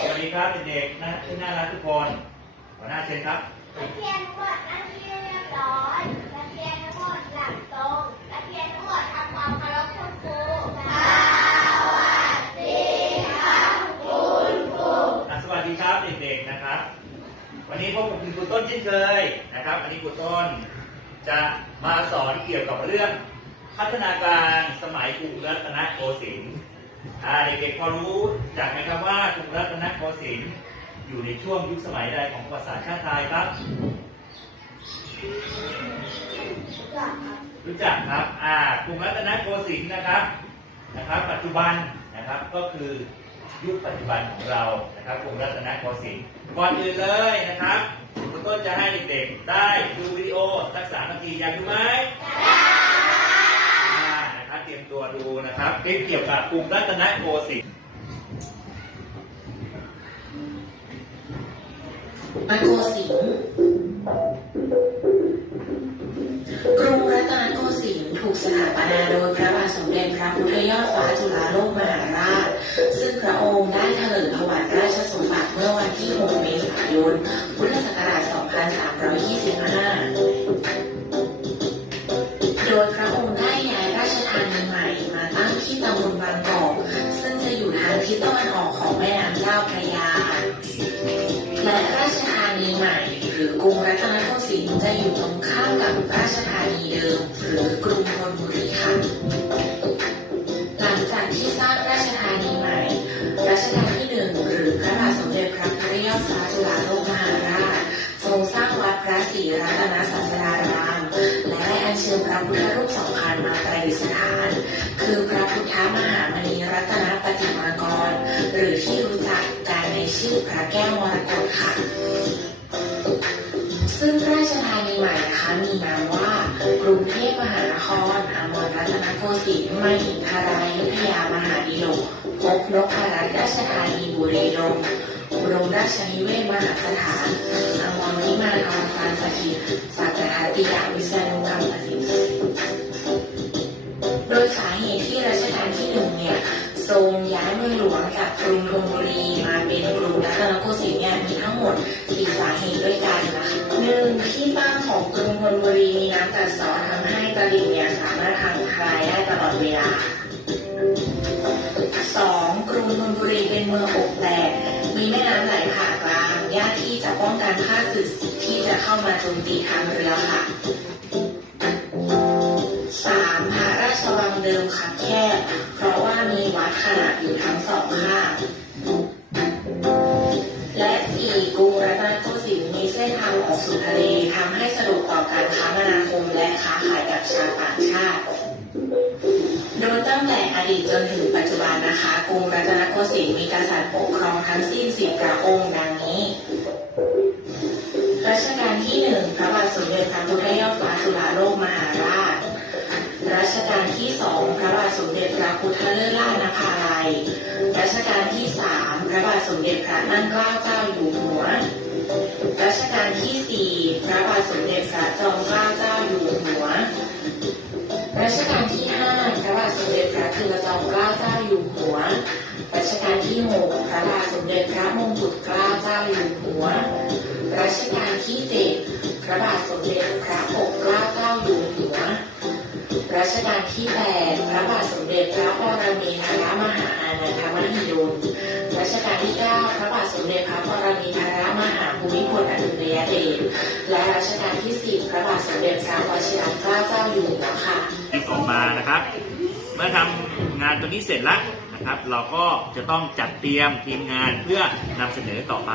สวัสดีครับเด็กๆนะที่น่ารักทุกคนหัวหน้าเชิญครับนักเรียนทั้งหมดนั่งที่เรียบร้อยนักเรียนทั้งหมดหลับตรงนักเรียนทั้งหมดทำความเคารพคุณครูสวัสดีครับคุณครูสวัสดีครับเด็กๆนะครับ วันนี้พบกับคุณครูต้นเช่นเคยนะครับวันนี้ครูต้นจะมาสอนเกี่ยวกับเรื่อง พัฒนาการสมัยกรุงรัตนโกสินทร์ เด็กๆพอรู้จากไหมครับว่ากรุงรัตนโกสินทร์อยู่ในช่วงยุคสมัยใดของประวัติศาสตร์ชาติไทยครับ รู้จักครับอ่ากรุงรัตนโกสินทร์นะครับนะครับ ปัจจุบันนะครับก็คือยุคปัจจุบันของเรานะครับกรุงรัตนโกสินทร์ก่อนอื่นเลยนะครับคุณต้นจะให้เด็กๆได้ดูวิดีโอสักสามนาทีอยากดูไหมอ่านะครับเตัวดูนะครับคลิปเกี่ยวกับกรุงรัตนโกสินทร์โกสินทร์กรุงรัตนโกสินทร์ถูกสถาปนาโดยพระบาทสมเด็จพระพุทธยอดฟ้าจุฬาโลกมหาราช ซึ่งพระองค์ได้เถลิงถวัลย์ราชสมบัติเมื่อวันที่ 6 เมษายน พุทธศักราช 2325านใหม่มาตั้งที่ตำบลบางกอกซึ่งจะอยู่ทางทิศตะวันออกของแม่น้ำเจ้าพระยา และราชธานีใหม่ หรือกรุงรัตนโกสินทร์จะอยู่ตรงข้ามกับราชธานีเดิม หรือกรุงธนบุรีค่ะหลังจากที่สร้างราชธานีใหม่ รัชกาลที่หนึ่งหรือพระบาทสมเด็จพระพุทธยอดฟ้าจุฬาโลกมหาราชทรงสร้างวัดพระศรีรัตนศาสดาราม และได้อัญเชิญพระพุทธรูปสำคัญมาประดิษฐาน คือพระพุทธมหามณีรัตนปฏิมากร หรือที่รู้จักกันในชื่อพระแก้วมรกตค่ะ ซึ่งราชธานีใหม่นะคะมีนามว่ากรุงเทพมหานครอมรรัตนโกสินทร์มหินทรายุทธยามหาดิโลกพบนพรัตน์ราชธานีบุรีรัมย์ อุดมราชนิเวศมหาสถานอมรนิมานอวตารสถิตสัจาติยาวิษณุกรรมสถิตโดยสาเหตุที่รัชกาลที่หนึ่งเนี่ยทรงย้ายเมืองหลวงจากกรุงธนบุรีมาเป็นกรุงรัตนโกสินทร์เนี่ยมีทั้งหมดสี่สาเหตุด้วยกันนะคะหนึ่งที่ตั้งของกรุงธนบุรีมีน้ำกัดเซาะทำให้ตลิ่งเนี่ยสามารถพังทลายได้ตลอดเวลาสองกรุงธนบุรีเป็นเมืองอก มีแม่น้ำไหลผ่านกลางยากที่จะป้องกันข้าศึกที่จะเข้ามาโจมตีทางเรือค่ะสามพระราชวังเดิมคับแคบเพราะว่ามีวัดขนาดอยู่ทั้งสองข้างและสี่กรุงรัตนโกสินทร์มีเส้นทางออกสู่ทะเลทำให้สะดวกต่อการค้ามนาคมและค้าขายกับชาวต่างชาติ ดีตจนถึงปัจจุบันนะคะกรุงรัตนโกสินทร์มีกษัตริย์ปกครองทั้งสิ้นสิบพระองค์ดังนี้รัชกาลที่หนึ่งพระบาทสมเด็จพระพุทธยอดฟ้าจุฬาโลกมหาราช รัชกาลที่สองพระบาทสมเด็จพระพุทธเลิศล่านภาลัย รัชกาลที่สามพระบาทสมเด็จพระนั่งเกล้าเจ้าอยู่หัว รัชกาลที่สี่พระบาทสมเด็จพระจอมเกล้าเจ้าอยู่หัว มเด็จพระจุลจอมเกล้าเจ้าอยู่หัวรัชกาลที่หกพระบาทสมเด็จพระมงกุฎเกล้าเจ้าอยู่หัวรัชกาลที่เจ็ดพระบาทสมเด็จพระปกเกล้าเจ้าอยู่หัวรัชกาลที่แปดพระบาทสมเด็จพระปรมินทรมหาอานันทมหิดลรัชกาลที่เก้าพระบาทสมเด็จพระปรมินทรมหาภูมิพลอดุลยเดชและรัชกาลที่สิบพระบาทสมเด็จพระวชิรเกล้าเจ้าอยู่หัวค่ะที่ออมานะครับ เมื่อทำงานตัวนี้เสร็จแล้วนะครับ เราก็จะต้องจัดเตรียมทีมงานเพื่อนำเสนอต่อไป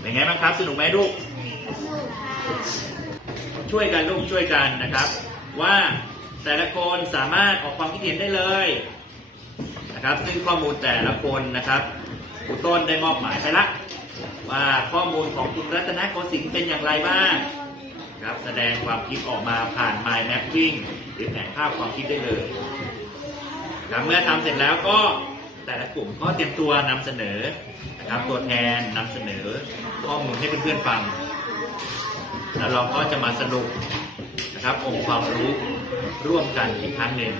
เป็นไงบ้างครับ สนุกไหมลูก ช่วยกันลูกช่วยกันนะครับ ว่าแต่ละคนสามารถออกความคิดเห็นได้เลยนะครับซึ่งข้อมูลแต่ละคนนะครับครูต้นได้มอบหมายไปละว่าข้อมูลของคุณรัตนโกสินทร์เป็นอย่างไรบ้าง ครับแสดงความคิดออกมาผ่าน Mind Mapping หรือแผนภาพความคิดได้เลยครับเมื่อทำเสร็จแล้วก็แต่ละกลุ่มก็เตรียมตัวนำเสนอนะครับตัวแทนนำเสนอข้อมูลให้เพื่อนๆฟัง แล้วเราก็จะมาสรุปนะครับองค์ความรู้ร่วมกันอีกครั้งหนึ่ง